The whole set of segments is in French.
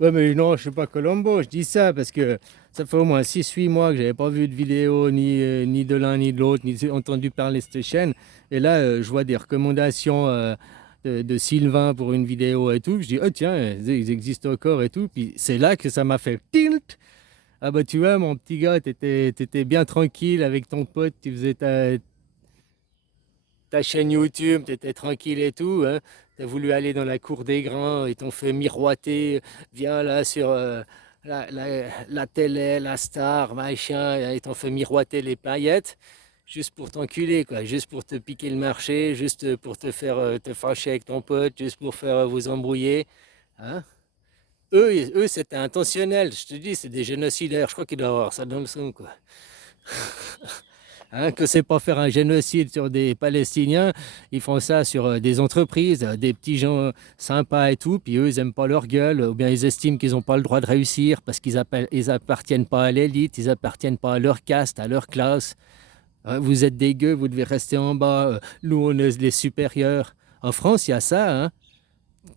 Ouais, mais non, je suis pas Colombo. Je dis ça parce que ça fait au moins 6 8 mois que j'avais pas vu de vidéo ni de l'un ni de l'autre, ni entendu parler de cette chaîne. Et là, je vois des recommandations de Sylvain pour une vidéo et tout. Je dis, oh tiens, ils existent encore et tout. Puis c'est là que ça m'a fait tilt. Ah bah tu vois, mon petit gars, t'étais bien tranquille avec ton pote, tu faisais ta chaîne YouTube, tu étais tranquille et tout, hein. Tu as voulu aller dans la cour des grands, ils t'ont fait miroiter, viens là sur la télé, la star, machin, ils t'ont fait miroiter les paillettes, juste pour t'enculer, quoi, juste pour te piquer le marché, juste pour te faire te fâcher avec ton pote, juste pour faire vous embrouiller, hein. Eux c'était intentionnel, je te dis, c'est des génocidaires, je crois qu'ils doivent avoir ça dans le sang, quoi. Hein, que c'est pas faire un génocide sur des Palestiniens, ils font ça sur des entreprises, des petits gens sympas et tout, puis eux, ils aiment pas leur gueule, ou bien ils estiment qu'ils n'ont pas le droit de réussir parce ils appartiennent pas à l'élite, ils appartiennent pas à leur caste, à leur classe. Hein, vous êtes des gueux, vous devez rester en bas, nous, on est les supérieurs. En France, il y a ça, hein.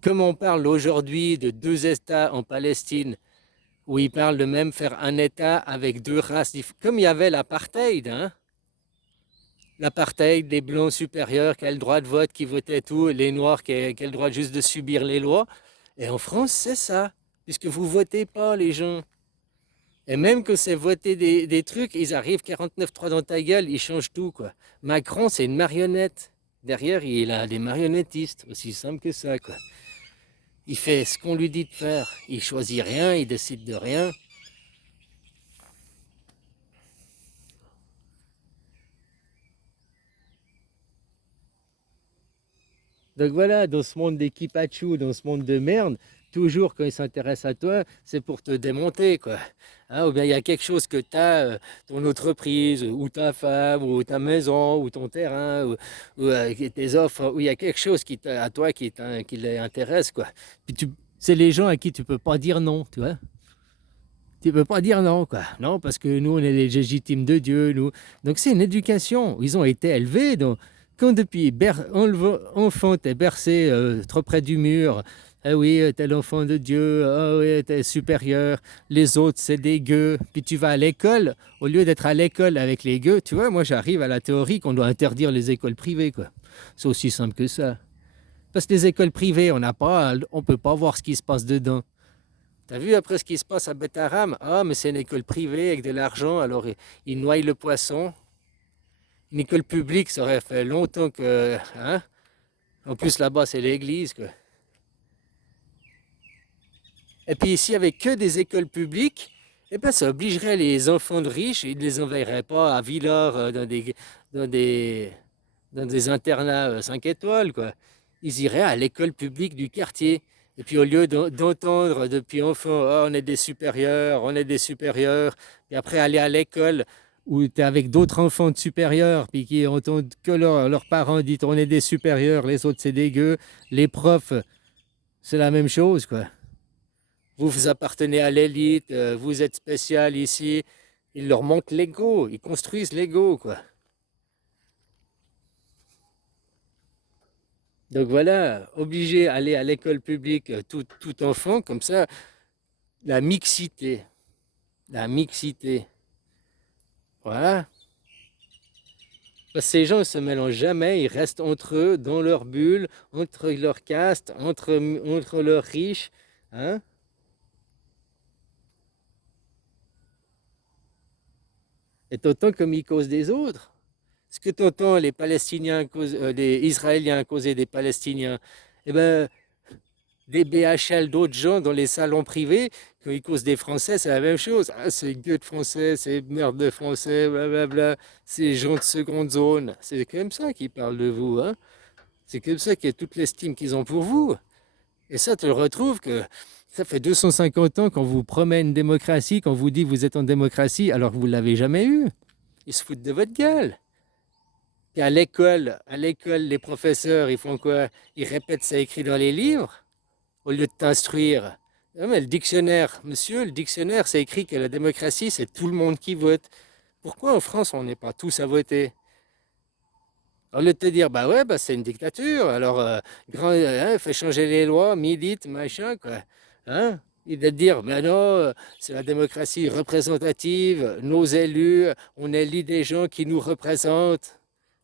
Comme on parle aujourd'hui de deux États en Palestine, où ils parlent de même faire un État avec deux races, comme il y avait l'apartheid, hein. L'apartheid, les blancs supérieurs qui avaient le droit de vote, qui votaient tout, et les noirs qui avaient le droit juste de subir les lois. Et en France, c'est ça, puisque vous votez pas, les gens. Et même que c'est voter des trucs, ils arrivent 49-3 dans ta gueule, ils changent tout, quoi. Macron, c'est une marionnette. Derrière, il a des marionnettistes, aussi simple que ça, quoi. Il fait ce qu'on lui dit de faire. Il choisit rien, il décide de rien. Donc voilà, dans ce monde des kipachous, dans ce monde de merde, toujours quand ils s'intéressent à toi, c'est pour te démonter, quoi. Hein, ou bien il y a quelque chose que tu as, ton entreprise, ou ta femme, ou ta maison, ou ton terrain, ou tes offres, ou il y a quelque chose à toi qui les intéresse, quoi. Puis c'est les gens à qui tu peux pas dire non, tu vois. Tu peux pas dire non, quoi. Non, parce que nous, on est les légitimes de Dieu, nous. Donc c'est une éducation. Ils ont été élevés. Donc, quand depuis enfant, t'es bercé trop près du mur, ah oui, t'es l'enfant de Dieu, ah oui, t'es supérieur, les autres, c'est des gueux. Puis tu vas à l'école, au lieu d'être à l'école avec les gueux, tu vois, moi j'arrive à la théorie qu'on doit interdire les écoles privées, quoi. C'est aussi simple que ça. Parce que les écoles privées, on peut pas voir ce qui se passe dedans. T'as vu après ce qui se passe à Betaram? Ah, mais c'est une école privée avec de l'argent, alors ils noient le poisson. Une école publique, ça aurait fait longtemps que. Hein? En plus, là-bas, c'est l'église, quoi. Et puis, s'il n'y avait que des écoles publiques, eh ben, ça obligerait les enfants de riches, ils ne les enverraient pas à Villars dans des, dans des internats 5 étoiles, quoi. Ils iraient à l'école publique du quartier. Et puis au lieu d'entendre depuis enfant, oh, on est des supérieurs, on est des supérieurs, et après aller à l'école où tu es avec d'autres enfants de supérieurs, puis qui entendent que leurs parents disent on est des supérieurs, les autres c'est dégueu, les profs, c'est la même chose, quoi. Vous appartenez à l'élite, vous êtes spécial ici. Ils leur manquent l'ego, ils construisent l'ego, quoi. Donc voilà, obligé d'aller à l'école publique, tout enfant, comme ça, la mixité, la mixité. Voilà. Parce que ces gens ne se mélangent jamais, ils restent entre eux, dans leur bulle, entre leur caste, entre leurs riches. Hein? Et t'entends comme ils causent des autres. Ce que t'entends les Israéliens causer des Palestiniens, eh ben, des BHL, d'autres gens dans les salons privés, quand ils causent des Français, c'est la même chose. Ah, c'est gueux de Français, c'est merde de Français, blablabla, c'est gens de seconde zone. C'est comme ça qu'ils parlent de vous, hein. C'est comme ça qu'il y a toute l'estime qu'ils ont pour vous. Et ça, tu le retrouves que ça fait 250 ans qu'on vous promet une démocratie, qu'on vous dit que vous êtes en démocratie alors que vous ne l'avez jamais eu. Ils se foutent de votre gueule. Et à l'école, les professeurs, ils font quoi? Ils répètent ça écrit dans les livres au lieu de t'instruire. Ah, mais le dictionnaire, monsieur, le dictionnaire, c'est écrit que la démocratie, c'est tout le monde qui vote. Pourquoi en France, on n'est pas tous à voter? Au lieu de te dire, bah ouais, bah c'est une dictature, alors hein, fais changer les lois, milite, machin, quoi. Hein? Il va te dire, mais non, c'est la démocratie représentative, nos élus, on élit des gens qui nous représentent.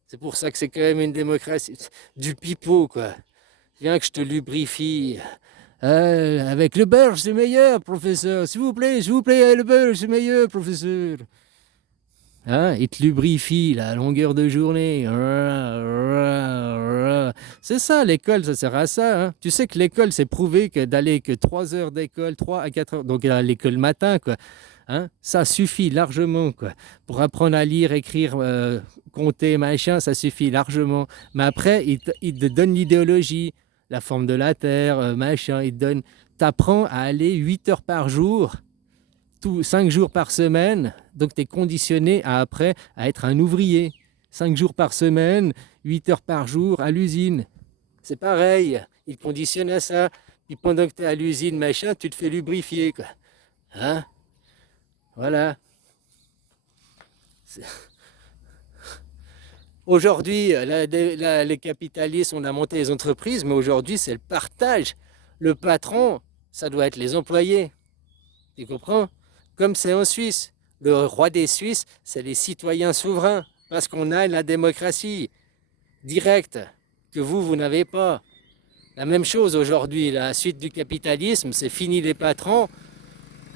C'est pour ça que c'est quand même une démocratie. Du pipeau, quoi. Viens que je te lubrifie. Avec le beurre, c'est meilleur, professeur. S'il vous plaît, le beurre, c'est meilleur, professeur. Hein, il te lubrifie là, à longueur de journée. C'est ça, l'école, ça sert à ça. Hein. Tu sais que l'école, c'est prouvé que d'aller que 3 heures d'école, 3 à 4 heures, donc à l'école matin, quoi. Hein, ça suffit largement, quoi. Pour apprendre à lire, écrire, compter, machin, ça suffit largement. Mais après, il te donne l'idéologie, la forme de la Terre, machin. Il te donne, t'apprends à aller 8 heures par jour 5 jours par semaine, donc tu es conditionné après à être un ouvrier. 5 jours par semaine, 8 heures par jour à l'usine. C'est pareil, ils conditionnent à ça. Puis pendant que tu es à l'usine, machin, tu te fais lubrifier, quoi. Hein? Voilà. Aujourd'hui, les capitalistes, on a monté les entreprises, mais aujourd'hui, c'est le partage. Le patron, ça doit être les employés. Tu comprends? Comme c'est en Suisse. Le roi des Suisses, c'est les citoyens souverains, parce qu'on a la démocratie directe, que vous n'avez pas. La même chose aujourd'hui, la suite du capitalisme, c'est fini les patrons,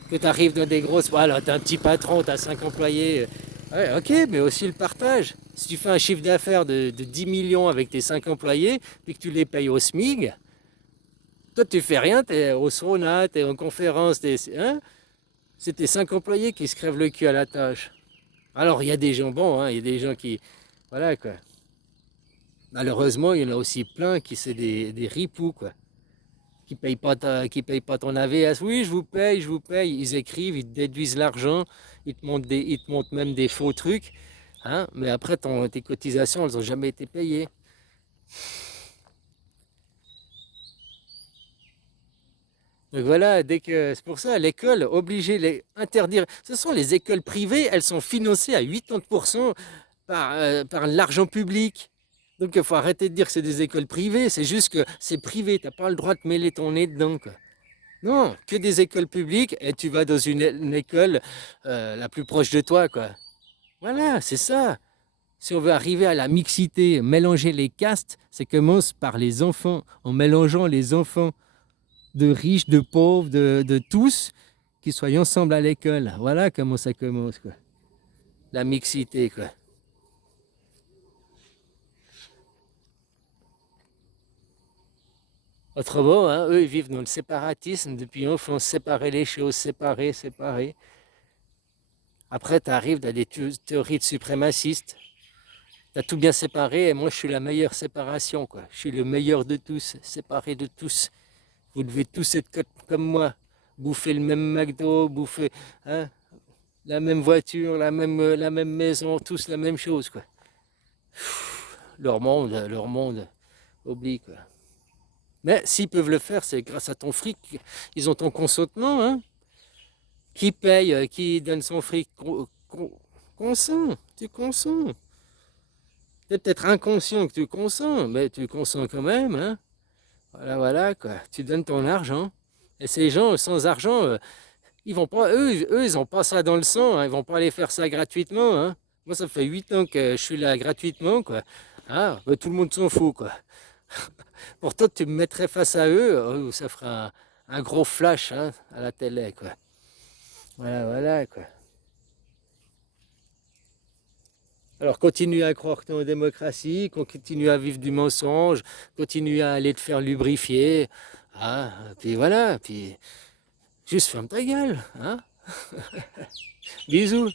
que tu arrives dans des grosses... Voilà, tu as un petit patron, tu as 5 employés. Ouais, ok, mais aussi le partage. Si tu fais un chiffre d'affaires de 10 millions avec tes 5 employés, puis que tu les payes au SMIG, toi tu fais rien, tu es au sauna, tu es en conférence, hein? C'est tes 5 employés qui se crèvent le cul à la tâche. Alors, il y a des gens bons, hein, il y a des gens qui... Voilà, quoi. Malheureusement, il y en a aussi plein qui c'est des ripoux, quoi. Qui payent pas ton AVS. Oui, je vous paye. Ils écrivent, ils te déduisent l'argent, ils te montrent même des faux trucs. Hein, mais après, tes cotisations, elles n'ont jamais été payées. Donc voilà, c'est pour ça, l'école, interdire. Ce sont les écoles privées, elles sont financées à 80% par l'argent public. Donc il faut arrêter de dire que c'est des écoles privées, c'est juste que c'est privé, tu n'as pas le droit de mêler ton nez dedans, quoi. Non, que des écoles publiques et tu vas dans une école la plus proche de toi, quoi. Voilà, c'est ça. Si on veut arriver à la mixité, mélanger les castes, ça commence par les enfants, en mélangeant les enfants de riches, de pauvres, de tous, qui soient ensemble à l'école. Voilà comment ça commence, quoi. La mixité, quoi. Autrement, hein, eux, ils vivent dans le séparatisme depuis enfance, séparer les choses, séparer. Après, tu arrives dans des théories de suprémacistes. Tu as tout bien séparé et moi, je suis la meilleure séparation, quoi. Je suis le meilleur de tous, séparé de tous. Vous devez tous être comme moi. Bouffer le même McDo, bouffer, hein, la même voiture, la même maison, tous la même chose, quoi. Leur monde oublie, quoi. Mais s'ils peuvent le faire, c'est grâce à ton fric. Ils ont ton consentement, hein. Qui paye, qui donne son fric, consent, tu consens. C'est peut-être inconscient que tu consens, mais tu consens quand même, hein. Voilà, voilà, quoi. Tu donnes ton argent. Et ces gens sans argent, ils vont pas, ils ont pas ça dans le sang, hein. Ils vont pas aller faire ça gratuitement, hein. Moi, ça fait 8 ans que je suis là gratuitement, quoi. Ah, bah, tout le monde s'en fout, quoi. Pourtant, tu me mettrais face à eux, ça fera un gros flash, hein, à la télé, quoi. Voilà, voilà, quoi. Alors continue à croire que tu es en démocratie, continue à vivre du mensonge, continue à aller te faire lubrifier, hein, puis voilà, puis juste ferme ta gueule, hein. Bisous.